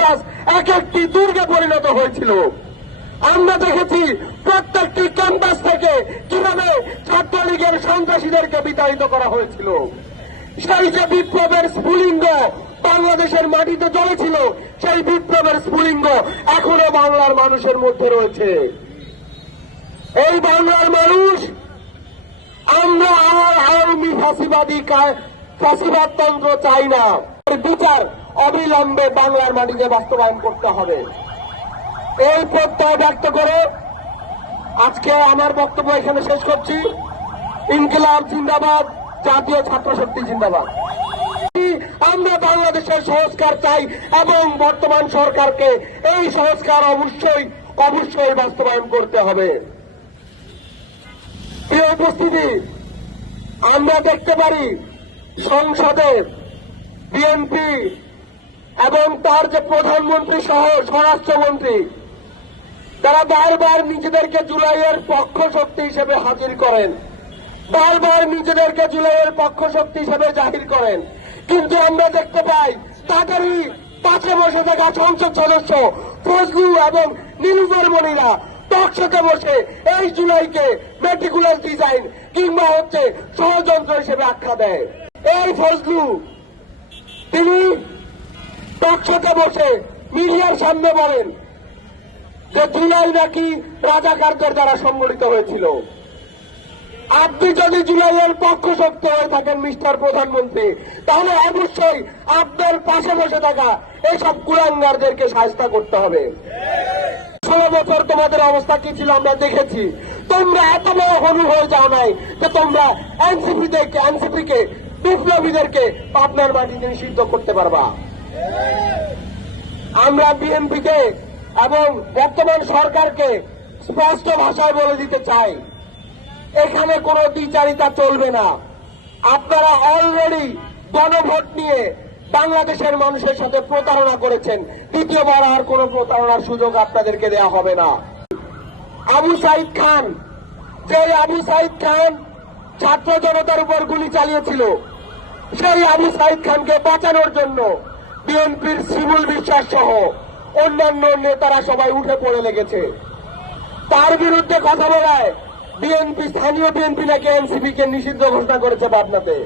Campus এক একটি দুর্গে পরিণত হয়েছিল। আমরা দেখেছি প্রত্যেকটি ক্যাম্পাস থেকে কিভাবে ছাত্রলীগের সন্ত্রাসীদেরকে বিতাড়িত করা হয়েছিল। সেই যে বিপ্লবের স্ফুলিঙ্গ বাংলাদেশের মাটিতে জ্বলেছিল, সেই বিপ্লবের স্ফুলিঙ্গ এখনো বাংলার মানুষের মধ্যে রয়েছে। এই বাংলার মানুষ আমরা আর আওয়ামী ফাঁসিবাদতন্ত্র চাই না। বিচার অবিলম্বে বাংলার মাটিতে বাস্তবায়ন করতে হবে। এই প্রত্যয় ব্যক্ত করে আজকে আমার বক্তব্য এখানে শেষ করছি। ইনকিলাব জিন্দাবাদ, জাতীয় ছাত্র শক্তি জিন্দাবাদ। আমরা বাংলাদেশের সংস্কার চাই এবং বর্তমান সরকারকে এই সংস্কার অবশ্যই বাস্তবায়ন করতে হবে। প্রিয় উপস্থিতি, আমরা দেখতে পারি সংসদে বিএনপি এবং তার যে প্রধানমন্ত্রী সহ স্বরাষ্ট্রমন্ত্রী, তারা বারবার নিজেদেরকে জুলাইয়ের পক্ষ শক্তি হিসেবে হাজির করেন, বারবার নিজেদেরকে জুলাইয়ের পক্ষ শক্তি হিসেবে জাহির করেন। কিন্তু আমরা দেখতে পাই তাদেরই পাশে বসে থাকা সংসদ সদস্য ফজলু এবং নীলুফার মনিরা টকশোতে বসে এই জুলাইকে মেটিকুলাস ডিজাইন কিংবা ষড়যন্ত্র হিসেবে আখ্যা দেয়। এই ফজলু তিনি টকশোতে বসে মিডিয়ার সামনে বলেন যে জুলাই নাকি রাজাকারদের দ্বারা সংগঠিত হয়েছিল। আপনি যদি জুলাইয়ের পক্ষ শক্তি হয়ে থাকেন মিস্টার প্রধানমন্ত্রী, তাহলে অবশ্যই আপনার পাশে বসে থাকা এইসব কুলাঙ্গারদেরকে শাস্তি করতে হবে। 16 বছর তোমাদের অবস্থা কি ছিল আমরা দেখেছি। তোমরা এত বড় হনু হয়ে যাও নাই যে তোমরা এনসিপিকে বিপ্লবীদেরকে আপনার মাটিতে নিষিদ্ধ করতে পারবা। আমরা বিএনপিকে এবং বর্তমান সরকারকে স্পষ্ট ভাষায় বলে দিতে চাই, এখানে কোনো দ্বিচারিতা চলবে না। আপনারা অলরেডি গণভোট নিয়ে বাংলাদেশের মানুষের সাথে প্রতারণা করেছেন। দ্বিতীয়বার আর কোনো প্রতারণার সুযোগ আপনাদেরকে দেওয়া হবে না। আবু সাইদ খান, যে আবু সাইদ খান ছাত্র জনতার উপর গুলি চালিয়েছিল, সেই আবু সাইদ খানকে বাঁচানোর জন্য বিএনপির শিমুল বিশ্বাস সহ অন্যান্য নেতারা সবাই উঠে পড়ে লেগেছে। তার বিরুদ্ধে কথা বলায় স্থানীয় বিএনপি নাকি এনসিপি কে নিষিদ্ধ ঘোষণা করেছে পাবনাতে।